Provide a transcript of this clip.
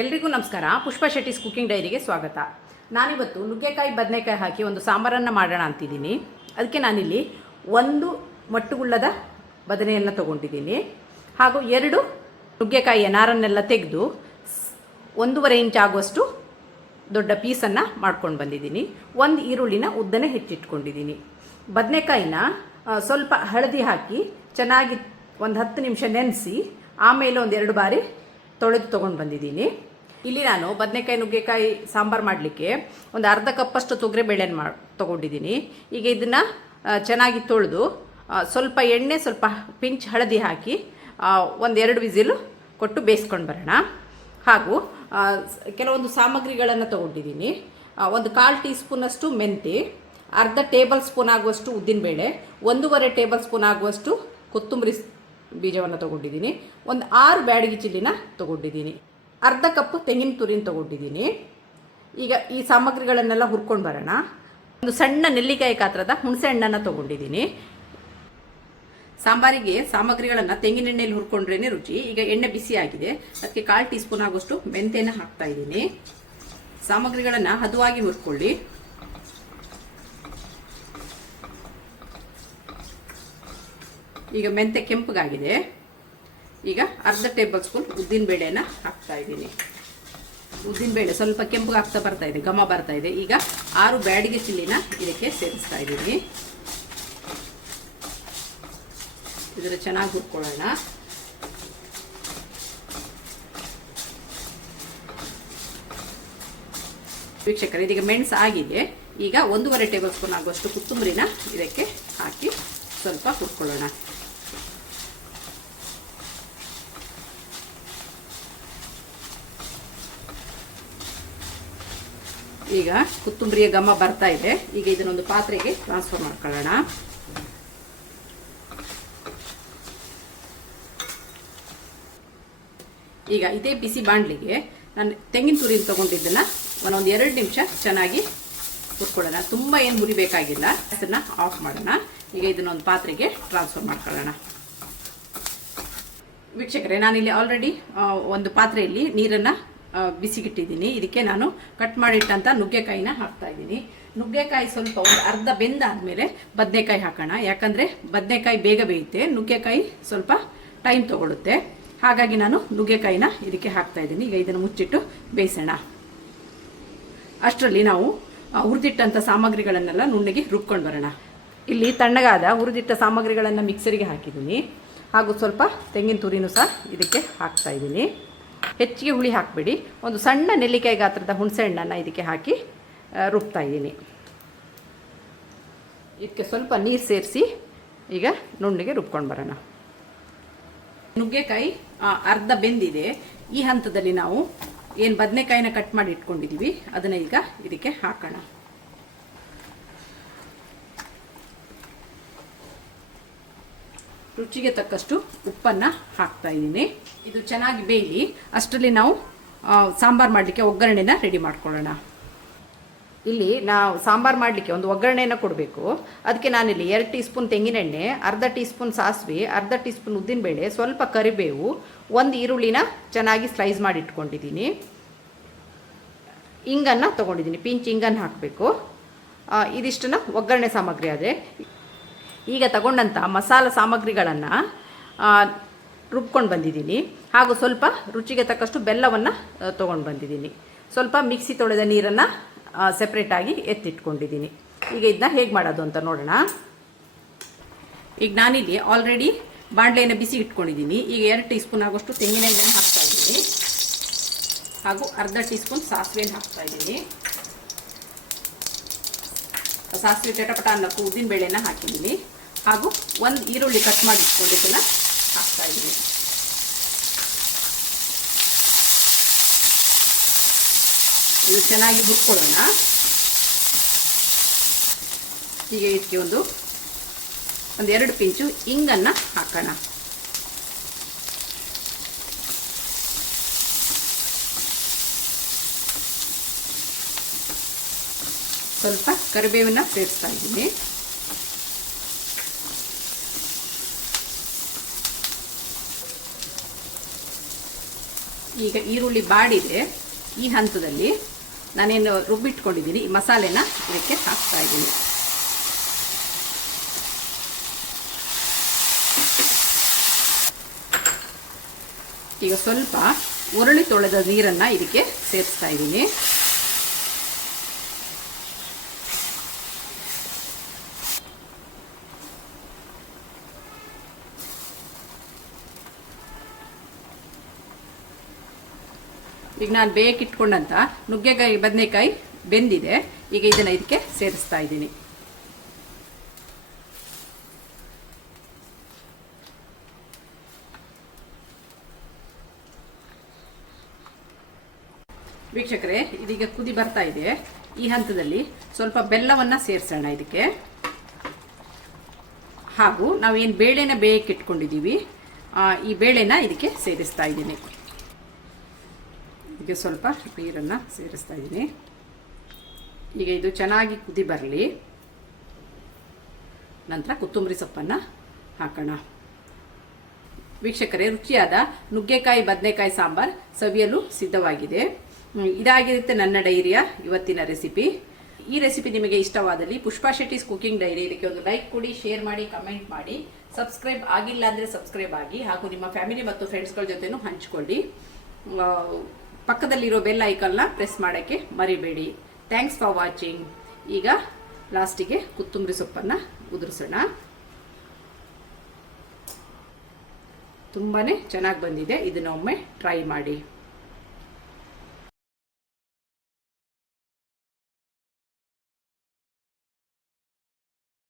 ಎಲ್ರಿಗೂ ನಮಸ್ಕಾರ. ಪುಷ್ಪ ಶೆಟ್ಟಿಸ್ ಕುಕಿಂಗ್ ಡೈರಿಗೆ ಸ್ವಾಗತ. ನಾನಿವತ್ತು ನುಗ್ಗೆಕಾಯಿ ಬದನೆಕಾಯಿ ಹಾಕಿ ಒಂದು ಸಾಂಬಾರನ್ನು ಮಾಡೋಣ ಅಂತಿದ್ದೀನಿ. ಅದಕ್ಕೆ ನಾನಿಲ್ಲಿ ಒಂದು ಮಟ್ಟುಗುಳ್ಳದ ಬದನೆಯನ್ನು ತೊಗೊಂಡಿದ್ದೀನಿ. ಹಾಗೂ 2 ನುಗ್ಗೆಕಾಯಿಯ ನಾರನ್ನೆಲ್ಲ ತೆಗೆದು 1.5 ಇಂಚ್ ಆಗುವಷ್ಟು ದೊಡ್ಡ ಪೀಸನ್ನು ಮಾಡ್ಕೊಂಡು ಬಂದಿದ್ದೀನಿ. 1 ಈರುಳ್ಳಿನ ಉದ್ದನೆ ಹೆಚ್ಚಿಟ್ಕೊಂಡಿದ್ದೀನಿ. ಬದನೆಕಾಯಿನ ಸ್ವಲ್ಪ ಹಳದಿ ಹಾಕಿ ಚೆನ್ನಾಗಿ ಒಂದು 10 ನಿಮಿಷ ನೆನೆಸಿ ಆಮೇಲೆ 1-2 ಬಾರಿ ತೊಳೆದು ತೊಗೊಂಡು ಬಂದಿದ್ದೀನಿ. ಇಲ್ಲಿ ನಾನು ಬದನೆಕಾಯಿ ನುಗ್ಗೆಕಾಯಿ ಸಾಂಬಾರು ಮಾಡಲಿಕ್ಕೆ ಒಂದು ಅರ್ಧ ಕಪ್ಪಷ್ಟು ತೊಗರಿಬೇಳೆನ ತೊಗೊಂಡಿದ್ದೀನಿ. ಈಗ ಇದನ್ನು ಚೆನ್ನಾಗಿ ತೊಳೆದು ಸ್ವಲ್ಪ ಎಣ್ಣೆ, ಸ್ವಲ್ಪ ಪಿಂಚ್ ಹಳದಿ ಹಾಕಿ 1-2 ವಿಸಿಲು ಕೊಟ್ಟು ಬೇಯಿಸ್ಕೊಂಡು ಬರೋಣ. ಹಾಗೂ ಕೆಲವೊಂದು ಸಾಮಗ್ರಿಗಳನ್ನು ತೊಗೊಂಡಿದ್ದೀನಿ. 1/4 ಟೀ ಸ್ಪೂನಷ್ಟು ಮೆಂತೆ, ಅರ್ಧ ಟೇಬಲ್ ಸ್ಪೂನ್ ಆಗುವಷ್ಟು ಉದ್ದಿನಬೇಳೆ, 1.5 ಟೇಬಲ್ ಸ್ಪೂನ್ ಆಗುವಷ್ಟು ಕೊತ್ತಂಬರಿ ಬೀಜವನ್ನು ತೊಗೊಂಡಿದ್ದೀನಿ. 6 ಬ್ಯಾಡಗಿ ಚಿಲ್ಲಿನ ತೊಗೊಂಡಿದ್ದೀನಿ. ಅರ್ಧ ಕಪ್ಪು ತೆಂಗಿನ ತುರಿನ ತೊಗೊಂಡಿದ್ದೀನಿ. ಈಗ ಈ ಸಾಮಗ್ರಿಗಳನ್ನೆಲ್ಲ ಹುರ್ಕೊಂಡು ಬರೋಣ. ಒಂದು ಸಣ್ಣ ನೆಲ್ಲಿಕಾಯಿ ಗಾತ್ರದ ಹುಣಸೆ ಹಣ್ಣನ್ನು ತೊಗೊಂಡಿದ್ದೀನಿ. ಸಾಂಬಾರಿಗೆ ಸಾಮಗ್ರಿಗಳನ್ನು ತೆಂಗಿನ ಎಣ್ಣೆಯಲ್ಲಿ ಹುರ್ಕೊಂಡ್ರೇ ರುಚಿ. ಈಗ ಎಣ್ಣೆ ಬಿಸಿ ಆಗಿದೆ, ಅದಕ್ಕೆ 1/4 ಟೀ ಸ್ಪೂನ್ ಆಗುವಷ್ಟು ಮೆಂತೆನ ಹಾಕ್ತಾ ಇದ್ದೀನಿ. ಸಾಮಗ್ರಿಗಳನ್ನು ಹದವಾಗಿ ಹುರ್ಕೊಳ್ಳಿ. ಈಗ ಮೆಂತೆ ಕೆಂಪಗಾಗಿದೆ. ಈಗ ಅರ್ಧ ಟೇಬಲ್ ಸ್ಪೂನ್ ಉದ್ದಿನಬೇಳೆನ ಹಾಕ್ತಾ ಇದ್ದೀನಿ. ಉದ್ದಿನಬೇಳೆ ಸ್ವಲ್ಪ ಕೆಂಪಗಾಗ್ತಾ ಬರ್ತಾ ಇದೆ, ಘಮ ಬರ್ತಾ ಇದೆ. ಈಗ 6 ಬ್ಯಾಡಗಿ ಚಿಲ್ಲಿನ ಇದಕ್ಕೆ ಸೇರಿಸ್ತಾ ಇದ್ದೀನಿ. ಇದರ ಚೆನ್ನಾಗಿ ಹುರ್ಕೊಳ್ಳೋಣ. ವೀಕ್ಷಕರೇ, ಇದೀಗ ಮೆಣಸು ಆಗಿದೆ. ಈಗ 1.5 ಟೇಬಲ್ ಸ್ಪೂನ್ ಆಗುವಷ್ಟು ಕೊತ್ತಂಬರಿನ ಇದಕ್ಕೆ ಹಾಕಿ ಸ್ವಲ್ಪ ಹುರ್ಕೊಳ್ಳೋಣ. ಈಗ ಕೊತ್ತಂಬರಿಯ ಘಮ ಬರ್ತಾ ಇದೆ. ಈಗ ಇದನ್ನೊಂದು ಪಾತ್ರೆಗೆ ಟ್ರಾನ್ಸ್ಫರ್ ಮಾಡ್ಕೊಳ್ಳೋಣ. ಈಗ ಇದೇ ಬಿಸಿ ಬಾಣಲಿಗೆ ನಾನು ತೆಂಗಿನ ತುರಿನ ತಗೊಂಡಿದ್ದನ್ನ 1-2 ನಿಮಿಷ ಚೆನ್ನಾಗಿ ಹುರ್ಕೊಳ್ಳೋಣ. ತುಂಬ ಏನು ಹುರಿಬೇಕಾಗಿಲ್ಲ. ಅದನ್ನ ಆಫ್ ಮಾಡೋಣ. ಈಗ ಇದನ್ನೊಂದು ಪಾತ್ರೆಗೆ ಟ್ರಾನ್ಸ್ಫರ್ ಮಾಡ್ಕೊಳ್ಳೋಣ. ವೀಕ್ಷಕರೇ, ನಾನಿಲ್ಲಿ ಆಲ್ರೆಡಿ ಒಂದು ಪಾತ್ರೆಯಲ್ಲಿ ನೀರನ್ನು ಬಿಸಿಗಿಟ್ಟಿದ್ದೀನಿ. ಇದಕ್ಕೆ ನಾನು ಕಟ್ ಮಾಡಿಟ್ಟಂಥ ನುಗ್ಗೆಕಾಯಿನ ಹಾಕ್ತಾ ಇದ್ದೀನಿ. ನುಗ್ಗೆಕಾಯಿ ಸ್ವಲ್ಪ ಒಂದು ಅರ್ಧ ಬೆಂದಾದ್ಮೇಲೆ ಬದನೆಕಾಯಿ ಹಾಕೋಣ. ಯಾಕಂದರೆ ಬದನೆಕಾಯಿ ಬೇಗ ಬೇಯುತ್ತೆ, ನುಗ್ಗೆಕಾಯಿ ಸ್ವಲ್ಪ ಟೈಮ್ ತಗೊಳುತ್ತೆ. ಹಾಗಾಗಿ ನಾನು ನುಗ್ಗೆಕಾಯಿನ ಇದಕ್ಕೆ ಹಾಕ್ತಾ ಇದ್ದೀನಿ. ಈಗ ಇದನ್ನು ಮುಚ್ಚಿಟ್ಟು ಬೇಯಿಸೋಣ. ಅಷ್ಟರಲ್ಲಿ ನಾವು ಹುರಿದಿಟ್ಟಂಥ ಸಾಮಗ್ರಿಗಳನ್ನೆಲ್ಲ ನುಣ್ಣಗೆ ರುಬ್ಕೊಂಡು ಬರೋಣ. ಇಲ್ಲಿ ತಣ್ಣಗಾದ ಹುರಿದಿಟ್ಟ ಸಾಮಗ್ರಿಗಳನ್ನು ಮಿಕ್ಸರಿಗೆ ಹಾಕಿದ್ದೀನಿ. ಹಾಗೂ ಸ್ವಲ್ಪ ತೆಂಗಿನ ತುರಿನೂ ಸಹ ಇದಕ್ಕೆ ಹಾಕ್ತಾ ಇದ್ದೀನಿ. ಹೆಚ್ಚಿಗೆ ಹುಳಿ ಹಾಕಬೇಡಿ. ಒಂದು ಸಣ್ಣ ನೆಲ್ಲಿಕಾಯಿ ಗಾತ್ರದ ಹುಣಸೆ ಹಣ್ಣನ್ನು ಇದಕ್ಕೆ ಹಾಕಿ ರುಬ್ತಾ ಇದ್ದೀನಿ. ಇದಕ್ಕೆ ಸ್ವಲ್ಪ ನೀರು ಸೇರಿಸಿ ಈಗ ನುಣ್ಣಗೆ ರುಬ್ಕೊಂಡು ಬರೋಣ. ನುಗ್ಗೆಕಾಯಿ ಅರ್ಧ ಬೆಂದಿದೆ. ಈ ಹಂತದಲ್ಲಿ ನಾವು ಏನು ಬದನೆಕಾಯಿನ ಕಟ್ ಮಾಡಿ ಇಟ್ಕೊಂಡಿದ್ದೀವಿ ಅದನ್ನು ಈಗ ಇದಕ್ಕೆ ಹಾಕೋಣ. ರುಚಿಗೆ ತಕ್ಕಷ್ಟು ಉಪ್ಪನ್ನು ಹಾಕ್ತಾ ಇದ್ದೀನಿ. ಇದು ಚೆನ್ನಾಗಿ ಬೇಯಲಿ. ಅಷ್ಟರಲ್ಲಿ ನಾವು ಸಾಂಬಾರು ಮಾಡಲಿಕ್ಕೆ ಒಗ್ಗರಣೆನ ರೆಡಿ ಮಾಡ್ಕೊಳ್ಳೋಣ. ಇಲ್ಲಿ ನಾವು ಸಾಂಬಾರು ಮಾಡಲಿಕ್ಕೆ ಒಂದು ಒಗ್ಗರಣೆನ ಕೊಡಬೇಕು. ಅದಕ್ಕೆ ನಾನಿಲ್ಲಿ 2 ಟೀ ಸ್ಪೂನ್ ತೆಂಗಿನೆಣ್ಣೆ, ಅರ್ಧ ಟೀ ಸ್ಪೂನ್ ಸಾಸಿವೆ, ಅರ್ಧ ಟೀ ಸ್ಪೂನ್ ಉದ್ದಿನಬೇಳೆ, ಸ್ವಲ್ಪ ಕರಿಬೇವು, 1 ಈರುಳ್ಳಿನ ಚೆನ್ನಾಗಿ ಸ್ಲೈಸ್ ಮಾಡಿ ಇಟ್ಕೊಂಡಿದ್ದೀನಿ. ಇಂಗನ್ನು ತೊಗೊಂಡಿದ್ದೀನಿ. ಪಿಂಚ್ ಇಂಗನ್ನು ಹಾಕಬೇಕು. ಇದಿಷ್ಟನ್ನು ಒಗ್ಗರಣೆ ಸಾಮಗ್ರಿ ಆದರೆ ಈಗ ತಗೊಂಡಂಥ ಮಸಾಲ ಸಾಮಗ್ರಿಗಳನ್ನು ರುಬ್ಕೊಂಡು ಬಂದಿದ್ದೀನಿ. ಹಾಗೂ ಸ್ವಲ್ಪ ರುಚಿಗೆ ತಕ್ಕಷ್ಟು ಬೆಲ್ಲವನ್ನು ತೊಗೊಂಡು ಬಂದಿದ್ದೀನಿ. ಸ್ವಲ್ಪ ಮಿಕ್ಸಿ ತೊಳೆದ ನೀರನ್ನು ಸೆಪ್ರೇಟಾಗಿ ಎತ್ತಿಟ್ಕೊಂಡಿದ್ದೀನಿ. ಈಗ ಇದನ್ನ ಹೇಗೆ ಮಾಡೋದು ಅಂತ ನೋಡೋಣ. ಈಗ ನಾನಿಲ್ಲಿ ಆಲ್ರೆಡಿ ಬಾಣಲೆಯನ್ನು ಬಿಸಿ ಇಟ್ಕೊಂಡಿದ್ದೀನಿ. ಈಗ 2 ಟೀ ಸ್ಪೂನ್ ಆಗೋಷ್ಟು ತೆಂಗಿನ ಎಣ್ಣೆನ ಹಾಕ್ತಾ ಇದ್ದೀನಿ. ಹಾಗೂ ಅರ್ಧ ಟೀ ಸ್ಪೂನ್ ಸಾಸಿವೆನ ಹಾಕ್ತಾ ಇದ್ದೀನಿ. ಸಾಸಿವೆ ಚಟಪಟ ಅನ್ನಕ್ಕೂ ಉದ್ದಿನಬೇಳೆನ ಹಾಕಿದ್ದೀನಿ. ಹಾಗೂ 1 ಈರುಳ್ಳಿ ಕಟ್ ಮಾಡಿ ಇಟ್ಕೊಂಡಿದ್ದನ್ನು ಹಾಕ್ತಾ ಇದ್ದೀನಿ. ಇದು ಚೆನ್ನಾಗಿ ಹುರ್ಕೊಳ್ಳೋಣ. ಈಗ ಇದಕ್ಕೆ ಒಂದು 2 ಪಿಂಚು ಇಂಗನ್ನು ಹಾಕೋಣ. ಸ್ವಲ್ಪ ಕರಿಬೇವನ್ನ ಸೇರಿಸ್ತಾ ಇದ್ದೀನಿ. ಈಗ ಈರುಳ್ಳಿ ಬಾಡಿದೆ. ಈ ಹಂತದಲ್ಲಿ ನಾನೇನು ರುಬ್ಬಿಟ್ಕೊಂಡಿದ್ದೀನಿ ಈ ಮಸಾಲೆನ ಇದಕ್ಕೆ ಹಾಕ್ತಾ ಇದ್ದೀನಿ. ಈಗ ಸ್ವಲ್ಪ ಉರುಳಿ ತೊಳೆದ ನೀರನ್ನು ಇದಕ್ಕೆ ಸೇರಿಸ್ತಾ ಇದ್ದೀನಿ. ಈಗ ನಾನು ಬೇಕಿಟ್ಕೊಂಡಂಥ ನುಗ್ಗೆಕಾಯಿ ಬದನೆಕಾಯಿ ಬೆಂದಿದೆ. ಈಗ ಇದನ್ನು ಇದಕ್ಕೆ ಸೇರಿಸ್ತಾ ಇದ್ದೀನಿ. ವೀಕ್ಷಕರೇ, ಇದೀಗ ಕುದಿ ಬರ್ತಾ ಇದೆ. ಈ ಹಂತದಲ್ಲಿ ಸ್ವಲ್ಪ ಬೆಲ್ಲವನ್ನು ಸೇರಿಸೋಣ ಇದಕ್ಕೆ. ಹಾಗೂ ನಾವೇನು ಬೇಳೆನ ಬೇಯಕ್ಕಿಟ್ಕೊಂಡಿದ್ದೀವಿ ಈ ಬೇಳೆನ ಇದಕ್ಕೆ ಸೇರಿಸ್ತಾ ಇದ್ದೀನಿ. ಇದಕ್ಕೆ ಸ್ವಲ್ಪ ನೀರನ್ನು ಸೇರಿಸ್ತಾ ಇದ್ದೀನಿ. ಈಗ ಇದು ಚೆನ್ನಾಗಿ ಕುದಿ ಬರಲಿ. ನಂತರ ಕೊತ್ತಂಬರಿ ಸೊಪ್ಪನ್ನು ಹಾಕೋಣ. ವೀಕ್ಷಕರೇ, ರುಚಿಯಾದ ನುಗ್ಗೆಕಾಯಿ ಬದನೆಕಾಯಿ ಸಾಂಬಾರ್ ಸವಿಯಲು ಸಿದ್ಧವಾಗಿದೆ. ಇದಾಗಿರುತ್ತೆ ನನ್ನ ಡೈರಿಯ ಇವತ್ತಿನ ರೆಸಿಪಿ. ಈ ರೆಸಿಪಿ ನಿಮಗೆ ಇಷ್ಟವಾದಲ್ಲಿ ಪುಷ್ಪಾ ಶೆಟ್ಟಿಸ್ ಕುಕಿಂಗ್ ಡೈರಿ ಇದಕ್ಕೆ ಒಂದು ಲೈಕ್ ಕೊಡಿ, ಶೇರ್ ಮಾಡಿ, ಕಮೆಂಟ್ ಮಾಡಿ. ಸಬ್ಸ್ಕ್ರೈಬ್ ಆಗಿಲ್ಲ ಅಂದರೆ ಸಬ್ಸ್ಕ್ರೈಬ್ ಆಗಿ, ಹಾಗೂ ನಿಮ್ಮ ಫ್ಯಾಮಿಲಿ ಮತ್ತು ಫ್ರೆಂಡ್ಸ್ಗಳ ಜೊತೆನೂ ಹಂಚ್ಕೊಳ್ಳಿ. ಪಕ್ಕದಲ್ಲಿರೋ ಬೆಲ್ ಐಕಾನ್ನ ಪ್ರೆಸ್ ಮಾಡೋಕ್ಕೆ ಮರಿಬೇಡಿ. Thanks for watching. ಈಗ ಲಾಸ್ಟಿಗೆ ಕೊತ್ತಂಬರಿ ಸೊಪ್ಪನ್ನು ಉದುರಿಸೋಣ. ತುಂಬಾ ಚೆನ್ನಾಗಿ ಬಂದಿದೆ. ಇದನ್ನ ಒಮ್ಮೆ ಟ್ರೈ ಮಾಡಿ.